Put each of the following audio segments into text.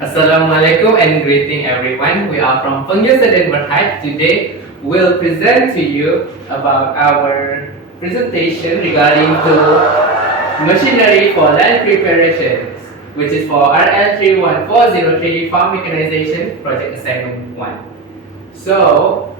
Assalamualaikum and greeting everyone. We are from UNIVERSITI. Today we'll present to you about our presentation regarding to machinery for land preparations, which is for RL31403 Farm Mechanization Project Assignment 1. So,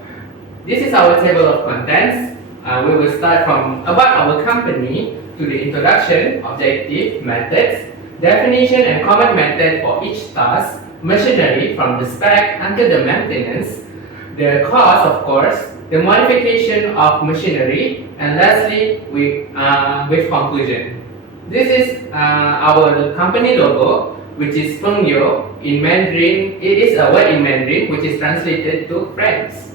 this is our table of contents. We will start from about our company to the introduction, objective, methods, definition and common method for each task, machinery from the spec until the maintenance, the cost of course, the modification of machinery, and lastly with conclusion. This is our company logo, which is Pengyo in Mandarin. It is a word in Mandarin which is translated to friends.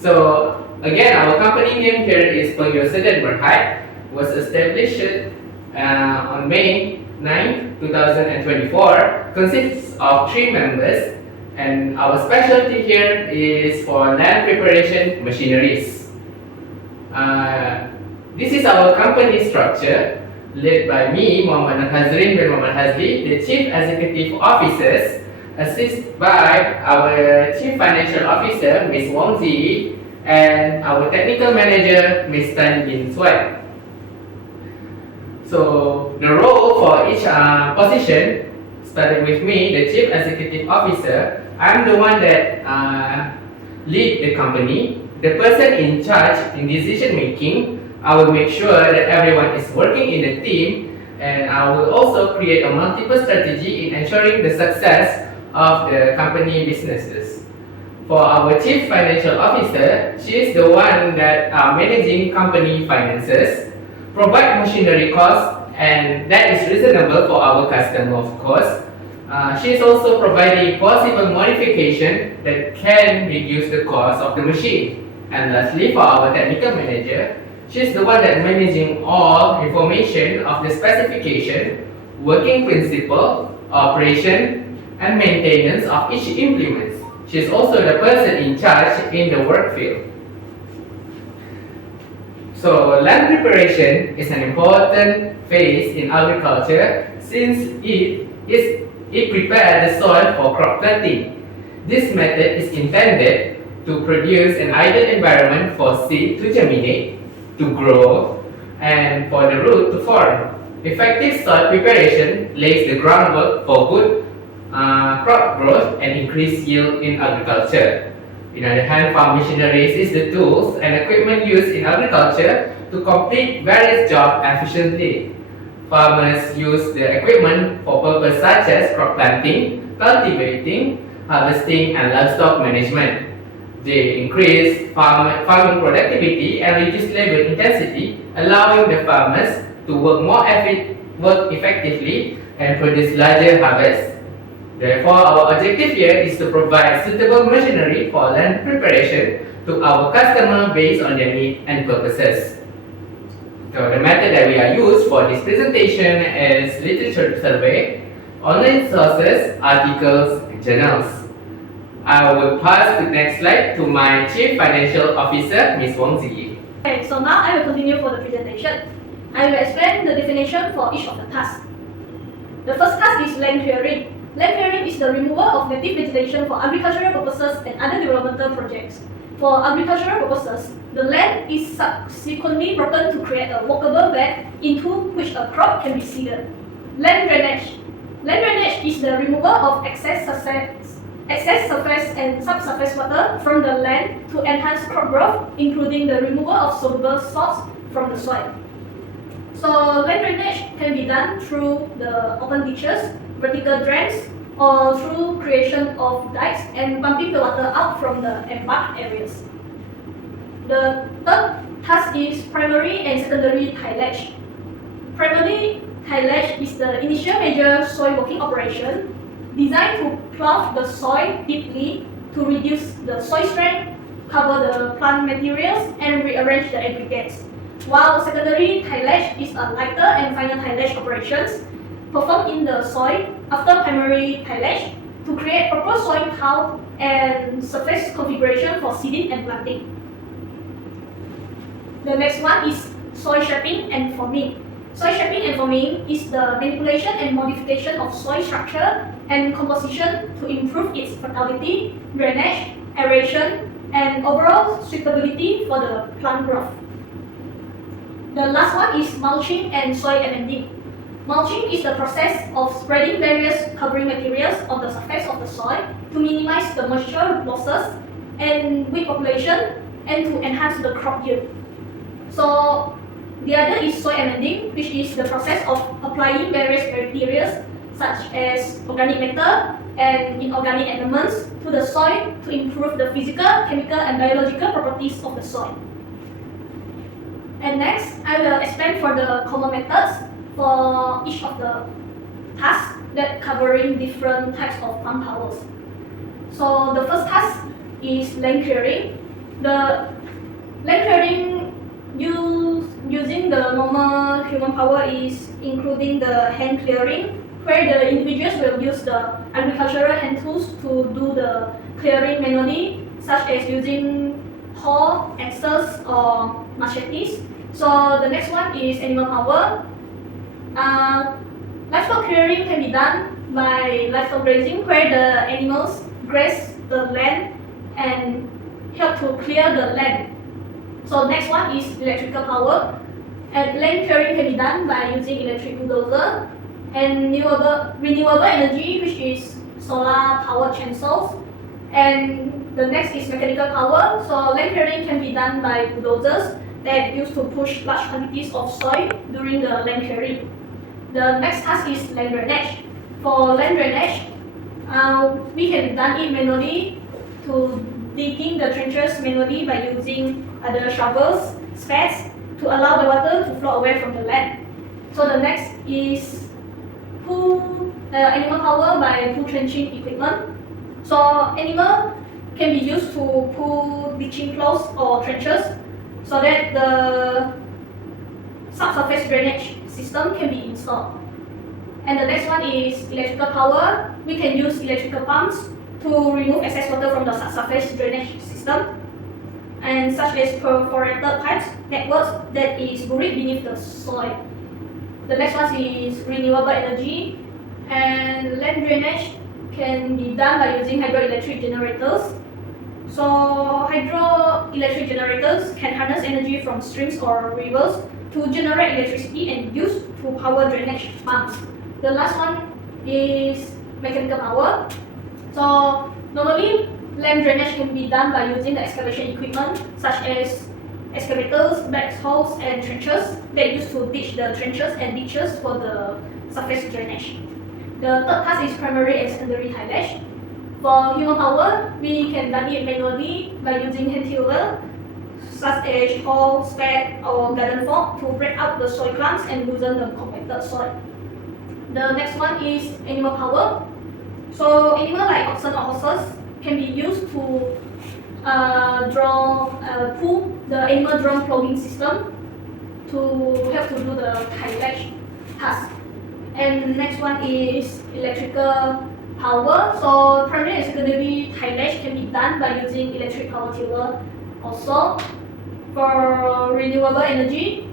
So again, our company name here is Pengyo Sedan Berhad, was established on May 9, 2024, consists of 3 members, and our specialty here is for land preparation machineries. This is our company structure, led by me, NURHAZREEN and HAZLY, the Chief Executive Officers, assisted by our Chief Financial Officer, Ms. Wong, and our Technical Manager, Ms. Tan Bin SWAN. So the role for each position, starting with me, the Chief Executive Officer, I'm the one that lead the company, the person in charge in decision making. I will make sure that everyone is working in the team, and I will also create a multiple strategy in ensuring the success of the company businesses. For our Chief Financial Officer, she is the one that managing company finances, provide machinery costs, and that is reasonable for our customer, of course. She is also providing possible modification that can reduce the cost of the machine. And lastly, for our technical manager, she is the one that managing all information of the specification, working principle, operation, and maintenance of each implement. She is also the person in charge in the work field. So land preparation is an important phase in agriculture since it prepares the soil for crop planting. This method is intended to produce an ideal environment for seed to germinate, to grow, and for the root to form. Effective soil preparation lays the groundwork for good crop growth and increased yield in agriculture. On the other hand, farm machineries is the tools and equipment used in agriculture to complete various jobs efficiently. Farmers use the equipment for purposes such as crop planting, cultivating, harvesting, and livestock management. They increase farming productivity and reduce labor intensity, allowing the farmers to work effectively and produce larger harvests. Therefore, our objective here is to provide suitable machinery for land preparation to our customer based on their needs and purposes. So the method that we are used for this presentation is literature survey, online sources, articles, and journals. I will pass the next slide to my Chief Financial Officer, Ms. Wong. Okay, so now I will continue for the presentation. I will explain the definition for each of the tasks. The first task is land clearing. Land clearing is the removal of native vegetation for agricultural purposes and other developmental projects. For agricultural purposes, the land is subsequently broken to create a walkable bed into which a crop can be seeded. Land drainage. Land drainage is the removal of excess surface and subsurface water from the land to enhance crop growth, including the removal of soluble salts from the soil. So land drainage can be done through the open ditches, vertical drains, or through creation of dikes and pumping the water out from the embanked areas. The third task is primary and secondary tillage. Primary tillage is the initial major soil working operation designed to plough the soil deeply to reduce the soil strength, cover the plant materials, and rearrange the aggregates. While secondary tillage is a lighter and finer tillage operations performed in the soil after primary tillage to create proper soil health and surface configuration for seeding and planting. The next one is soil shaping and forming. Soil shaping and forming is the manipulation and modification of soil structure and composition to improve its fertility, drainage, aeration, and overall suitability for the plant growth. The last one is mulching and soil amending. Mulching is the process of spreading various covering materials on the surface of the soil to minimize the moisture losses and weed population and to enhance the crop yield. So the other is soil amending, which is the process of applying various materials such as organic matter and inorganic elements to the soil to improve the physical, chemical, and biological properties of the soil. And next, I will explain for the common methods for each of the tasks that covering different types of plant powers. So the first task is land clearing. The land clearing using the normal human power is including the hand clearing, where the individuals will use the agricultural hand tools to do the clearing manually, such as using hoe, axes, or machetes. So the next one is animal power. Livestock clearing can be done by livestock grazing, where the animals graze the land and help to clear the land. So next one is electrical power. And land clearing can be done by using electric bulldozer and renewable energy, which is solar power chainsaws. And the next is mechanical power. So land clearing can be done by bulldozers that used to push large quantities of soil during the land clearing. The next task is land drainage. For land drainage, we can done it manually to digging the trenches manually by using the shovels, spades to allow the water to flow away from the land. So the next is animal power by pool trenching equipment. So animal can be used to pull ditching close or trenches so that the subsurface drainage system can be installed. And the next one is electrical power. We can use electrical pumps to remove excess water from the subsurface drainage system, and such as perforated pipes networks that is buried beneath the soil. The next one is renewable energy, and land drainage can be done by using hydroelectric generators. So hydroelectric generators can harness energy from streams or rivers to generate electricity and use to power drainage pumps. The last one is mechanical power. So normally land drainage can be done by using the excavation equipment such as excavators, backhoes, and trenchers that used to ditch the trenches and ditches for the surface drainage. The third task is primary and secondary tillage. For human power, we can done it manually by using hand tiller such as hoe, spade, or garden fork to break up the soil clumps and loosen the compacted soil. The next one is animal power. So animal like oxen or horses can be used to pull the animal drum plogging system to help to do the tillage task. And next one is electrical power. So primary and secondary tillage can be done by using electric power tiller. Also, for renewable energy,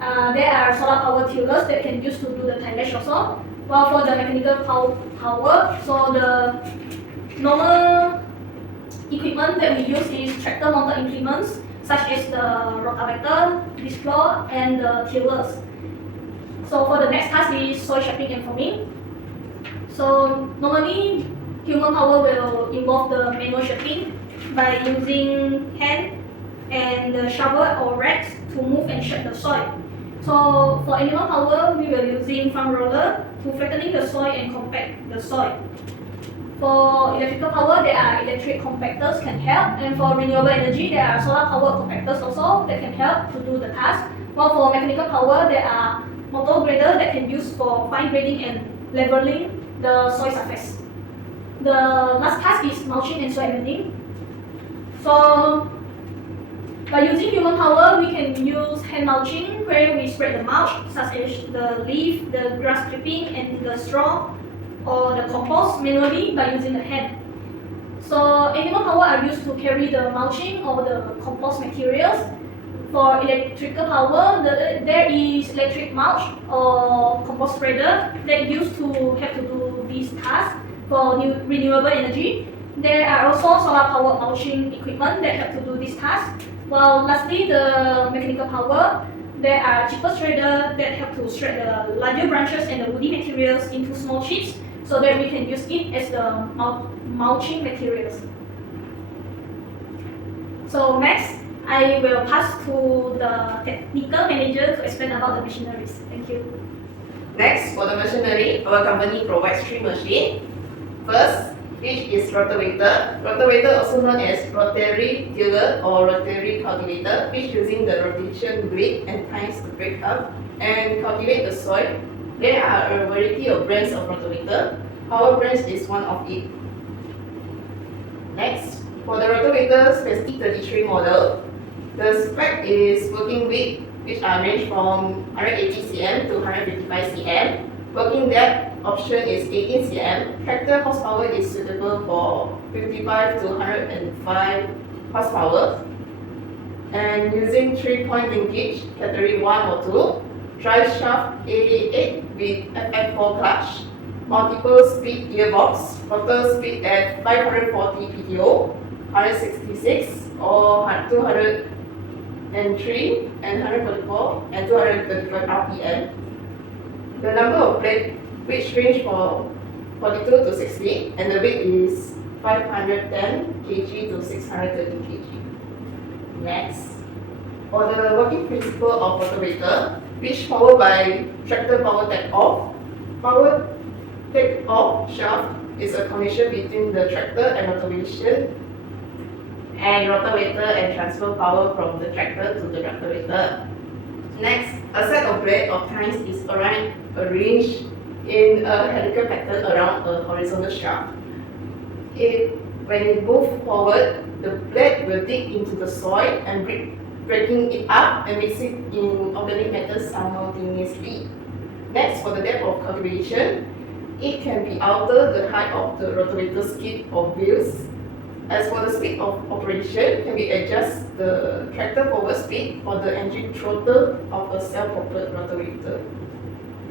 there are solar power tillers that can use to do the tillage also. While for the mechanical power, so the normal equipment that we use is tractor mounted implements such as the rotavator, disc plow, and the tillers. So for the next task is soil shaping and forming. So normally human power will involve the manual shaping by using hand and the shovel or racks to move and shape the soil. So for animal power, we will using farm roller to flattening the soil and compact the soil. For electrical power, there are electric compactors can help, and for renewable energy, there are solar power compactors also that can help to do the task. While for mechanical power, there are motor grader that can use for fine grading and leveling the soil surface. The last task is mulching and soil amending. So by using human power, we can use hand mulching, where we spread the mulch, such as the leaf, the grass clipping, and the straw, or the compost manually by using the hand. So animal power are used to carry the mulching or the compost materials. For electrical power, there is electric mulch or compost spreader that used to have to do these tasks for renewable energy. There are also solar power mulching equipment that have to do this task. While lastly, the mechanical power, there are chipper shredder that help to shred the larger branches and the woody materials into small chips so that we can use it as the mulching materials. So next, I will pass to the technical manager to explain about the machineries. Thank you. Next, for the machinery, our company provides 3 machines. First, which is rotavator. Rotavator, also known as rotary tiller or rotary cultivator, which using the rotation blade and tines to break up and cultivate the soil. There are a variety of brands of rotavator. Our brand is one of it. Next, for the rotavator specific 33 model, the spec is working width, which are ranged from 180 cm to 155 cm. Working depth option is 18 cm. Tractor horsepower is suitable for 55 to 105 horsepower. And using 3-point linkage, category 1 or 2, drive shaft AA8 with FF4 clutch, multiple speed gearbox, total speed at 540 PTO, 166 or 203 and 144 and 235 RPM. The number of blades which range from 42 to 60 and the weight is 510 kg to 630 kg. Next, for the working principle of rotavator, which powered by tractor power take-off. Power take-off shaft is a connection between the tractor and rotavation and rotavator and transfer power from the tractor to the rotavator. Next, a set of blades of tines is arranged in a helical pattern around a horizontal shaft. When it moves forward, the blade will dig into the soil and breaking it up and mixing in organic matter simultaneously. Next, for the depth of cultivation, it can be alter the height of the rotavator skid or wheels. As for the speed of operation, can be adjust the tractor forward speed for the engine throttle of a self-propelled rotavator.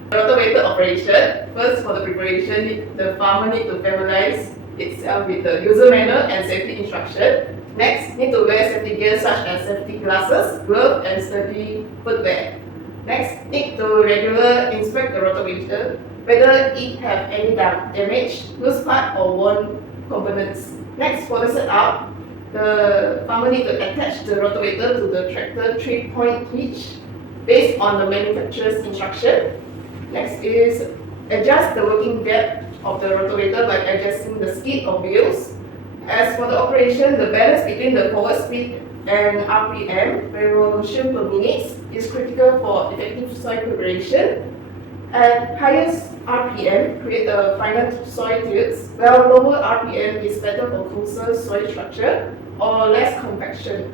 Rotavator operation. First, for the preparation, the farmer need to familiarize itself with the user manual and safety instruction. Next, need to wear safety gear such as safety glasses, gloves, and sturdy footwear. Next, need to regularly inspect the rotavator whether it have any damage, loose part, or worn components. Next, for the setup, the farmer need to attach the rotavator to the tractor 3-point hitch based on the manufacturer's instruction. Next is adjust the working depth of the rotavator by adjusting the skid or wheels. As for the operation, the balance between the forward speed and RPM, revolution per minute, is critical for effective soil preparation. At highest RPM, create a finer soil tilts, while lower RPM is better for closer soil structure or less compaction.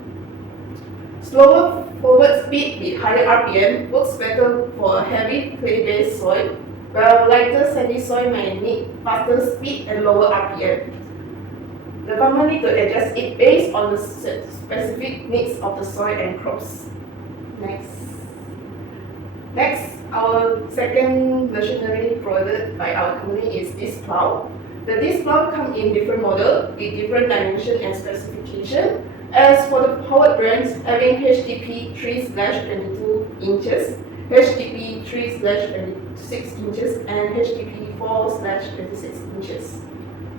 Slower forward speed with higher RPM works better for heavy clay-based soil, while lighter sandy soil may need faster speed and lower RPM. The farmer need to adjust it based on the specific needs of the soil and crops. Next, our second machinery provided by our company is disc plow. The disc plow come in different model with different dimension and specification. As for the powered brands, having HDP 3/22 inches, HDP 3/26 inches, and HDP 4/26 inches.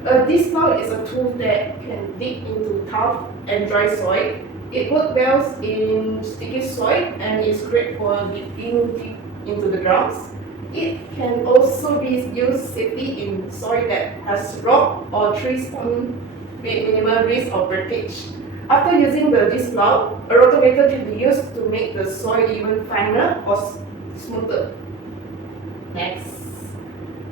A disc plow is a tool that can dig into tough and dry soil. It works well in sticky soil and is great for digging deep into the ground. It can also be used safely in soil that has rock or trees with minimal risk of breakage. After using the disc plow, a rotavator can be used to make the soil even finer or smoother. Next,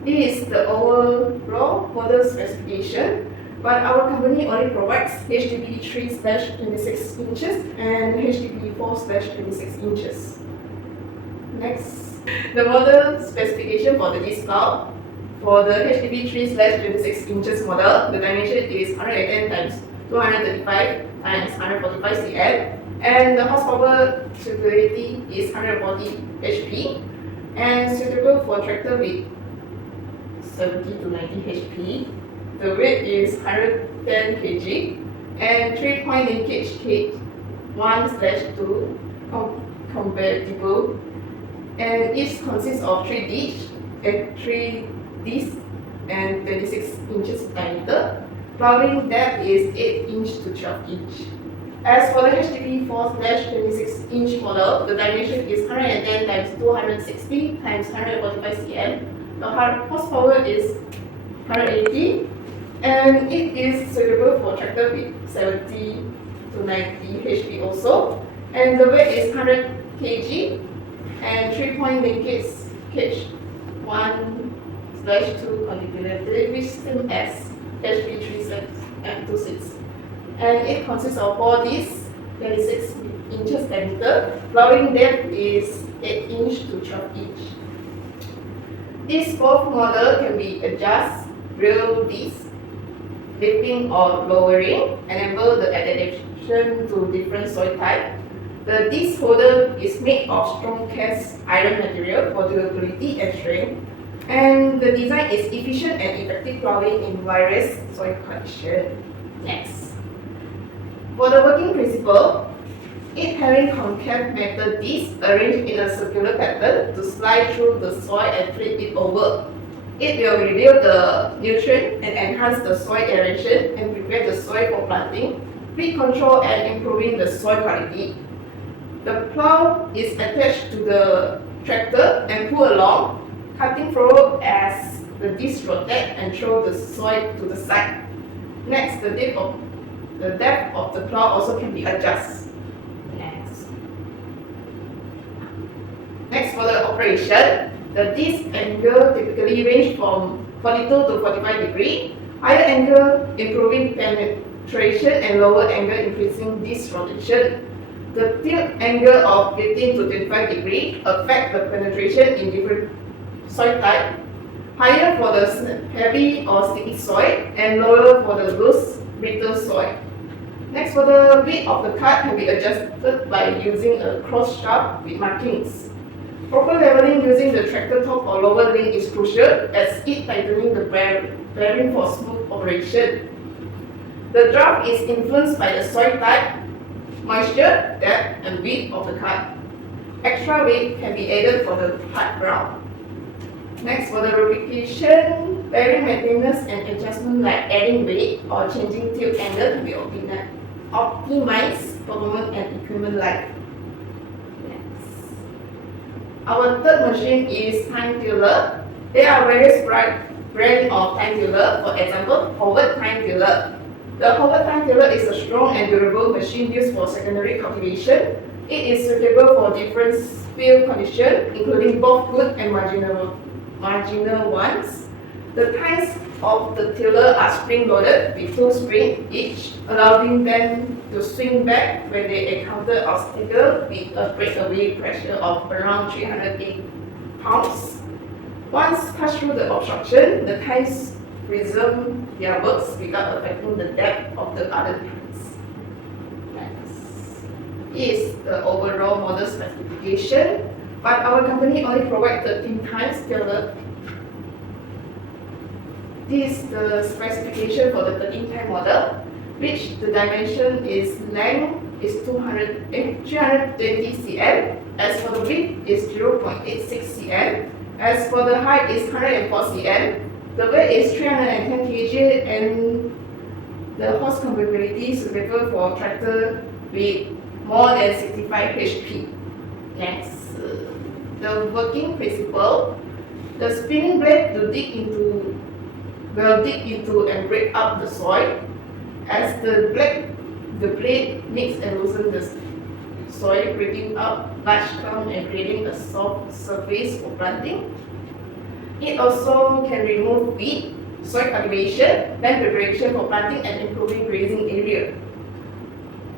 this is the overall model specification. But our company only provides HDP 3/26 inches and HDP 4/26 inches. Next, the model specification for the disc plow. For the HDP 3/26 inches model, the dimension is 110 times 235 times 145 cm. and the horsepower suitability is 140 HP and suitable for tractor with 70 to 90 HP. The weight is 110 kg and 3-point linkage cage 1/2 compatible, and each consists of 3 discs and 26 inches diameter. Plowing depth is 8 inch to 12 inch. As for the HTP 4/26 inch model, the dimension is 110 times 260 times 145 cm. The horsepower is 180 and it is suitable for tractor with 70 to 90 HP also. And the weight is 100 kg and 3-point linkage cage 1/2 compatibility same as HP 36 and it consists of 4 discs, 26 inches diameter. Plowing depth is 8 inch to 12 inch. This both model can be adjust real disc, lifting or lowering, enable the adaptation to different soil type. The disc holder is made of strong cast iron material for durability and strength, and the design is efficient and effective plowing in various soil conditions. Next, for the working principle, it having concave metal discs arranged in a circular pattern to slide through the soil and flip it over. It will reveal the nutrient and enhance the soil aeration and prepare the soil for planting, weed control and improving the soil quality. The plow is attached to the tractor and pull along, cutting furrow as the disc rotate and throw the soil to the side. Next, the depth of the plow also can be adjusted. Next, for the operation, the disc angle typically range from 42 to 45 degrees. Higher angle improving penetration and lower angle increasing disc rotation. The tilt angle of 15 to 25 degrees affect the penetration in different soil type. Higher for the heavy or sticky soil and lower for the loose, brittle soil. Next, for the width of the cut can be adjusted by using a cross shaft with markings. Proper leveling using the tractor top or lower link is crucial as it tightening the bearing for smooth operation. The draft is influenced by the soil type, moisture, depth, and width of the cut. Extra weight can be added for the hard ground. Next, for the lubrication, bearing maintenance and adjustment like adding weight or changing tilt angle can be optimized performance and equipment life. Our third machine is time tiller. There are various brands of time tiller. For example, Howard time tiller. The Howard time tiller is a strong and durable machine used for secondary cultivation. It is suitable for different field conditions, including both good and marginal ones. The tines of the tiller are spring-loaded with 2 springs each, allowing them to swing back when they encounter obstacles with a breakaway pressure of around 380 pounds. Once passed through the obstruction, the tines resume their works without affecting the depth of the other tines. Next is the overall model specification, but our company only provides 13 tines tiller. This is the specification for the 13-time model, which the dimension is length is 320 cm, as for the width is 0.86 cm, as for the height is 104 cm, the weight is 310 kg, and the horse compatibility is suitable for tractor with more than 65 HP. Next, the working principle. The spinning blade will dig into and break up the soil. As the blade makes and loosens the soil, breaking up large clumps and creating a soft surface for planting. It also can remove weed, soil cultivation, land preparation for planting and improving grazing area.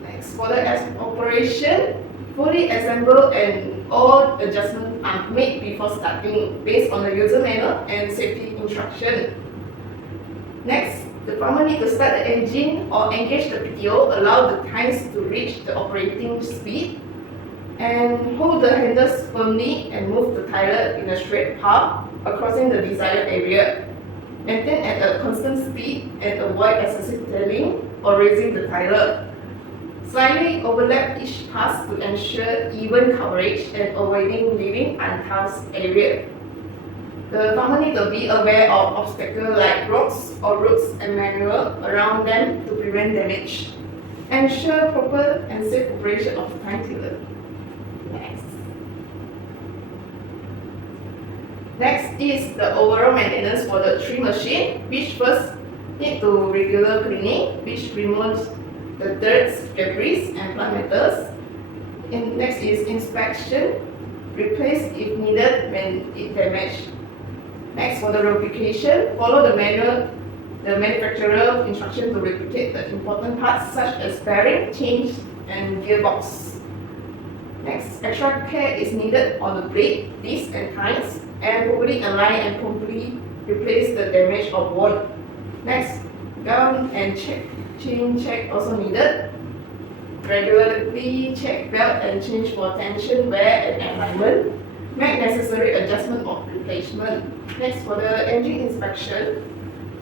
Next, for the operation, fully assembled and all adjustments are made before starting based on the user manual and safety instruction. Next, The farmer needs to start the engine or engage the PTO, allow the tines to reach the operating speed, and hold the handles firmly and move the tiller in a straight path across the desired area. Maintain at a constant speed and avoid excessive tailing or raising the tiller. Slightly overlap each pass to ensure even coverage and avoiding leaving untouched area. The farmer needs to be aware of obstacles like rocks or roots and manure around them to prevent damage. Ensure proper and safe operation of the time tiller. Next is the overall maintenance for the tree machine, which first need to regular cleaning, which removes the dirt, debris, and plant matters. And next is inspection, replace if needed when it damaged. Next, for the lubrication, follow the manufacturer instruction to lubricate the important parts such as bearing, chains, and gearbox. Next, extra care is needed on the blade, disc, and tines, and properly align and completely replace the damage or worn. Next, gum and chain check also needed. Regularly check belt and change for tension, wear, and alignment. Make necessary adjustment or replacement. Next, for the engine inspection,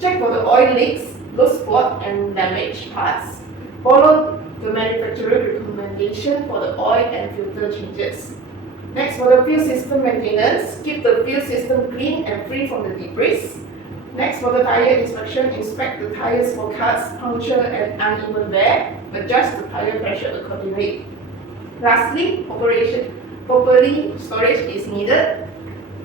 check for the oil leaks, loose spot, and damaged parts. Follow the manufacturer recommendation for the oil and filter changes. Next, for the fuel system maintenance, keep the fuel system clean and free from the debris. Next, for the tire inspection, inspect the tires for cuts, puncture, and uneven wear. Adjust the tire pressure accordingly. Lastly, properly storage is needed.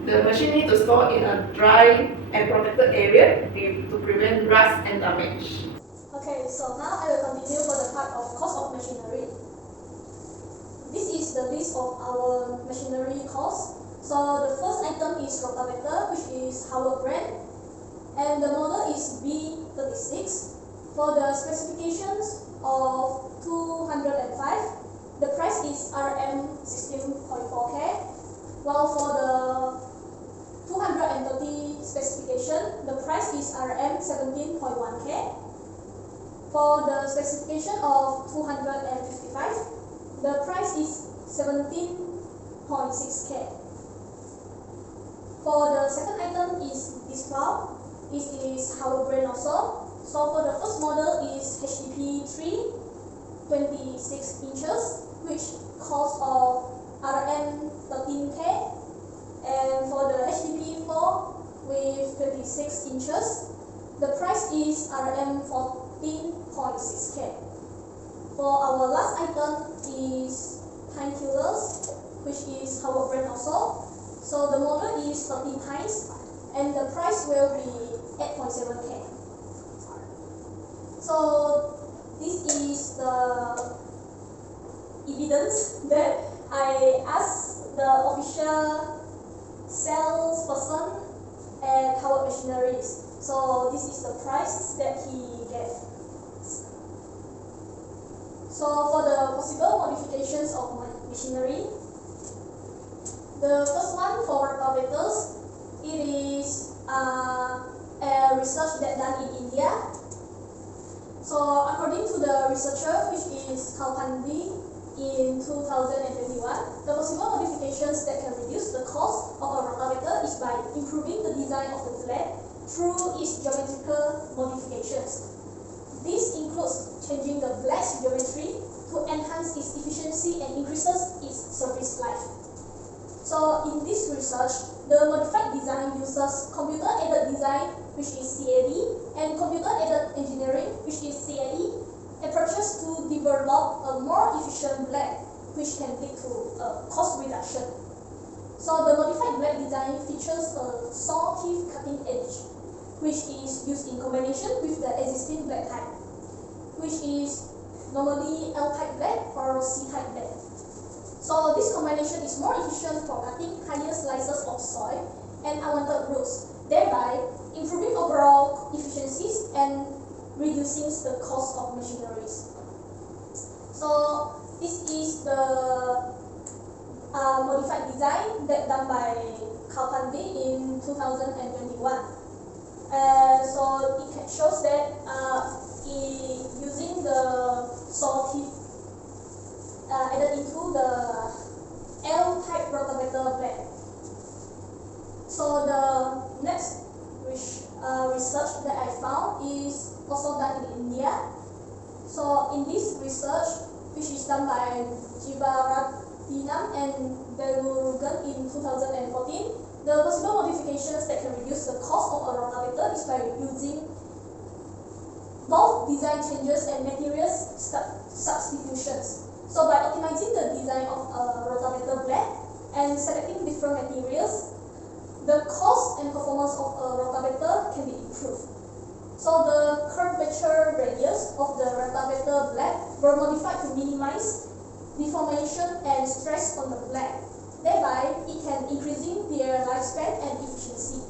The machine needs to store in a dry and protected area to prevent rust and damage. Okay, so now I will continue for the part of cost of machinery. This is the list of our machinery costs. So the first item is rotavator, which is Howard brand, and the model is B36. For the specifications of 205, the price is RM 16.4K, while for the 230 specification, the price is RM 17.1K. For the specification of 255, the price is 17.6K. For the second item is this plow. It is Howard brand also. So for the first model is HDP 3, 26 inches, which costs of RM 13K. And for the HDP 4 with 26 inches, the price is RM 14.6K. For our last item is time killers, which is Howard brand also. So the model is 30 times, and the price will be 8.7K. So this is the evidence that I asked the official salesperson at Howard Machineries. So this is the price that he gave. So for the possible modifications of my machinery, the first one for rotavators, it is a research that done in India. So according to the researcher, which is Kalpandi, in 2021, the possible modifications that can reduce the cost of a rotavator is by improving the design of the blade through its geometrical modifications. This includes changing the blade's geometry to enhance its efficiency and increases its service life. So in this research, the modified design uses computer-aided design, which is CAD, and computer-aided engineering, which is CAE, approaches to develop a more efficient blade, which can lead to a cost reduction. So the modified blade design features a saw teeth cutting edge, which is used in combination with the existing blade type, which is normally L-type blade or C-type blade. So this combination is more efficient for cutting higher slices of soil and unwanted roots, thereby improving overall efficiencies and reducing the cost of machineries. So this is the modified design that done by Kalpandi in 2021. So it shows that using the saw tip added into the L-type rotavator blade. So the next research that I found is also done in India. So in this research, which is done by Jivarathinam and Delurugan in 2014, the possible modifications that can reduce the cost of a rotavator is by using both design changes and materials substitutions. So by optimizing the design of a rotavator blade and selecting different materials, the cost and performance of a rotavator can be improved. So the curvature radius of the rotavator blade were modified to minimize deformation and stress on the blade. Thereby, it can increasing their lifespan and efficiency.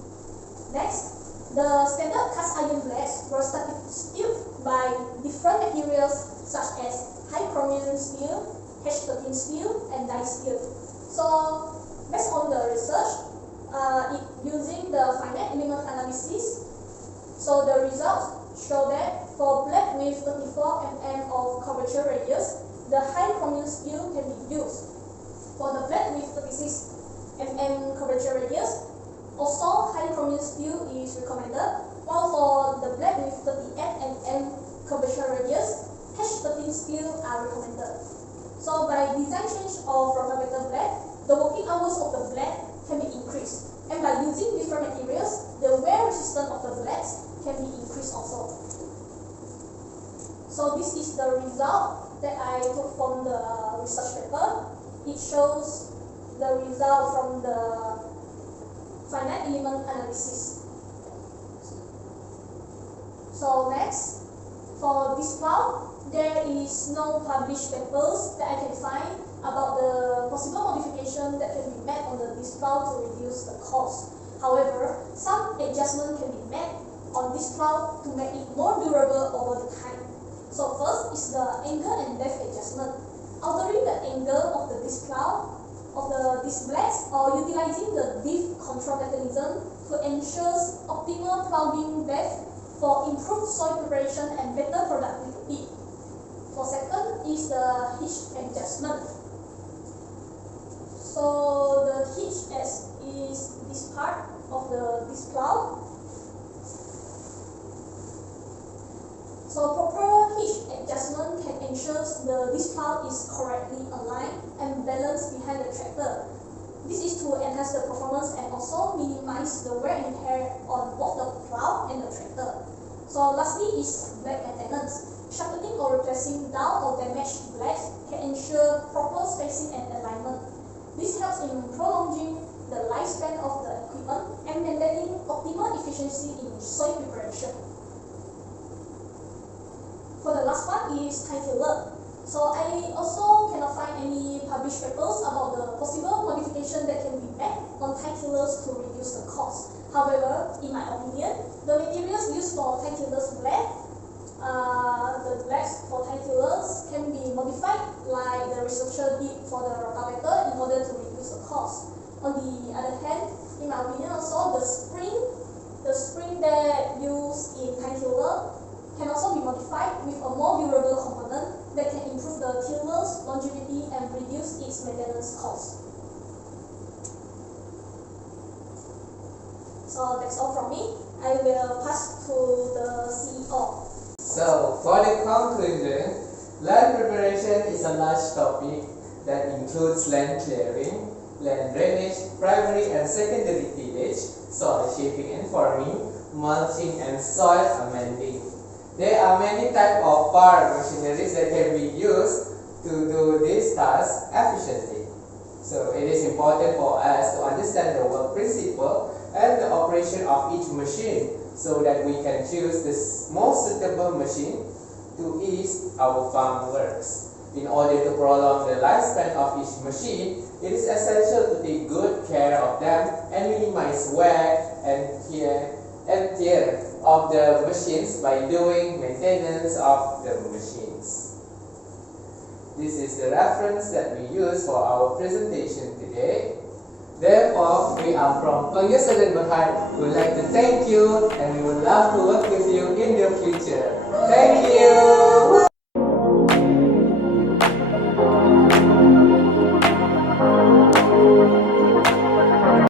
Next, the standard cast iron blades were substituted by different materials such as high chromium steel, H13 steel, and die steel. So, based on the research, using the finite element analysis, so the results show that for blade with 34 mm of curvature radius, the high chromium steel can be used. For the blade with 36 mm curvature radius, also high chromium steel is recommended, while for the blade with 38 mm curvature radius, H13 steel are recommended. So by design change of rotavator blade, the working hours of the blade can be increased. And by using different materials, the wear resistance of the blades can be increased also. So this is the result that I took from the research paper. It shows the result from the finite element analysis. So next, for this plow, there is no published papers that I can find about the possible modification that can be made on the disc plow to reduce the cost. However, some adjustment can be made on this plow to make it more durable over the time. So first is the angle and depth adjustment. Altering the angle of the disc plow of the disc blades or utilizing the diff control mechanism to ensure optimal plowing depth for improved soil preparation and better productivity. For second is the hitch adjustment. So the hitch is this part of the disc plow. So proper hitch adjustment can ensure the disc plow is correctly aligned and balanced behind the tractor. This is to enhance the performance and also minimize the wear and tear on both the plow and the tractor. So lastly is blade maintenance. Sharpening or replacing dull or damaged blades can ensure proper spacing and alignment. This helps in prolonging the lifespan of the equipment and maintaining optimal efficiency in soil preparation. For the last one is tie tiller. So I also cannot find any published papers about the possible modification that can be made on tie tillers to reduce the cost. However, in my opinion, the materials used for tie tillers blade, the blades for tie tillers can be modified like the researcher did for the rotavator in order to reduce the cost. On the other hand, in my opinion also, the spring that used in tie tiller can also be modified with a more durable component that can improve the tiller's longevity and reduce its maintenance cost. So that's all from me. I will pass to the CEO. So for the conclusion, land preparation is a large topic that includes land clearing, land drainage, primary and secondary tillage, soil shaping and forming, mulching and soil amending. There are many types of farm machineries that can be used to do this task efficiently. So it is important for us to understand the work principle and the operation of each machine so that we can choose the most suitable machine to ease our farm works. In order to prolong the lifespan of each machine, it is essential to take good care of them and minimize wear and tear of the machines by doing maintenance of the machines. This is the reference that we use for our presentation today. Therefore, we are from Pengasuhan Berhad. We would like to thank you and we would love to work with you in the future. Thank you!